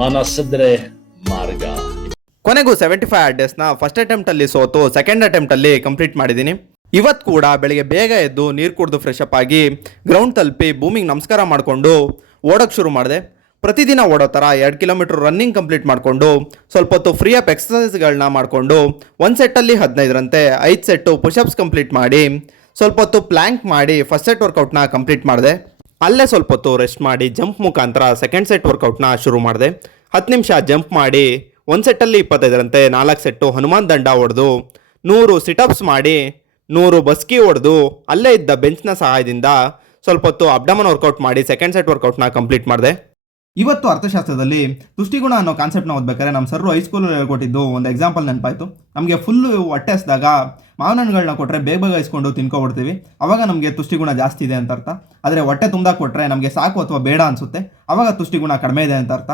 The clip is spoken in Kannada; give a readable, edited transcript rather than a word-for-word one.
ಮನಸ್ಸಿದ್ರೆ ಮಾರ್ಗ. ಕೊನೆಗೂ 75 ಡೇಸ್ನ ಫಸ್ಟ್ ಅಟೆಂಪ್ಟಲ್ಲಿ ಸೋತು ಸೆಕೆಂಡ್ ಅಟೆಂಪ್ಟಲ್ಲಿ ಕಂಪ್ಲೀಟ್ ಮಾಡಿದ್ದೀನಿ. ಇವತ್ತು ಕೂಡ ಬೆಳಿಗ್ಗೆ ಬೇಗ ಎದ್ದು ನೀರು ಕುಡಿದು ಫ್ರೆಶ್ ಅಪ್ ಆಗಿ ಗ್ರೌಂಡ್ ತಲುಪಿ ಭೂಮಿಗೆ ನಮಸ್ಕಾರ ಮಾಡಿಕೊಂಡು ಓಡೋಕ್ಕೆ ಶುರು ಮಾಡಿದೆ. ಪ್ರತಿದಿನ ಓಡೋ ಥರ 2 ಕಿಲೋಮೀಟ್ರ್ ರನ್ನಿಂಗ್ ಕಂಪ್ಲೀಟ್ ಮಾಡಿಕೊಂಡು ಸ್ವಲ್ಪ ಹೊತ್ತು ಫ್ರೀ ಅಪ್ ಎಕ್ಸಸೈಸ್ಗಳನ್ನ ಮಾಡಿಕೊಂಡು ಒಂದು ಸೆಟ್ಟಲ್ಲಿ 15ರಂತೆ 5 ಸೆಟ್ಟು ಪುಷಪ್ಸ್ ಕಂಪ್ಲೀಟ್ ಮಾಡಿ ಸ್ವಲ್ಪ ಹೊತ್ತು ಪ್ಲ್ಯಾಂಕ್ ಮಾಡಿ ಫಸ್ಟ್ ಸೆಟ್ ವರ್ಕೌಟ್ನ ಕಂಪ್ಲೀಟ್ ಮಾಡಿದೆ. ಅಲ್ಲೇ ಸ್ವಲ್ಪ ಹೊತ್ತು ರೆಸ್ಟ್ ಮಾಡಿ ಜಂಪ್ ಮುಖಾಂತರ ಸೆಕೆಂಡ್ ಸೆಟ್ ವರ್ಕೌಟ್ನ ಶುರು ಮಾಡಿದೆ. 10 ನಿಮಿಷ ಜಂಪ್ ಮಾಡಿ ಒಂದು ಸೆಟ್ಟಲ್ಲಿ 25ರಂತೆ 4 ಸೆಟ್ಟು ಹನುಮಾನ್ ದಂಡ ಹೊಡೆದು 100 ಸಿಟಪ್ಸ್ ಮಾಡಿ 100 ಬಸ್ಕಿ ಹೊಡೆದು ಅಲ್ಲೇ ಇದ್ದ ಬೆಂಚ್ನ ಸಹಾಯದಿಂದ ಸ್ವಲ್ಪ ಹೊತ್ತು ಅಬ್ಡಮನ್ ವರ್ಕೌಟ್ ಮಾಡಿ ಸೆಕೆಂಡ್ ಸೆಟ್ ವರ್ಕೌಟ್ನ ಕಂಪ್ಲೀಟ್ ಮಾಡಿದೆ. ಇವತ್ತು ಅರ್ಥಶಾಸ್ತ್ರದಲ್ಲಿ ತುಷ್ಟಿಗುಣ ಅನ್ನೋ ಕಾನ್ಸೆಪ್ಟ್ನ ಓದ್ಬೇಕಾದ್ರೆ ನಮ್ಮ ಸರ್ರು ಹೈಸ್ಕೂಲಲ್ಲಿ ಹೇಳ್ಕೊಟ್ಟಿದ್ದು ಒಂದು ಎಕ್ಸಾಂಪಲ್ ನೆನಪಾಯಿತು. ನಮಗೆ ಫುಲ್ಲು ಹೊಟ್ಟೆ ಹಸಿದಾಗ ಮಾವಿನ ಹಣ್ಣುಗಳನ್ನ ಕೊಟ್ಟರೆ ಬೇಗ ಬೇಗ ಇಸ್ಕೊಂಡು ತಿನ್ಕೊಬಿಡ್ತೀವಿ, ಅವಾಗ ನಮಗೆ ತುಷ್ಟಿಗುಣ ಜಾಸ್ತಿ ಇದೆ ಅಂತ ಅರ್ಥ. ಆದರೆ ಹೊಟ್ಟೆ ತುಂಬ್ದಾಗ ಕೊಟ್ಟರೆ ನಮಗೆ ಸಾಕು ಅಥವಾ ಬೇಡ ಅನಿಸುತ್ತೆ, ಅವಾಗ ತುಷ್ಟಿಗುಣ ಕಡಿಮೆ ಇದೆ ಅಂತ ಅರ್ಥ.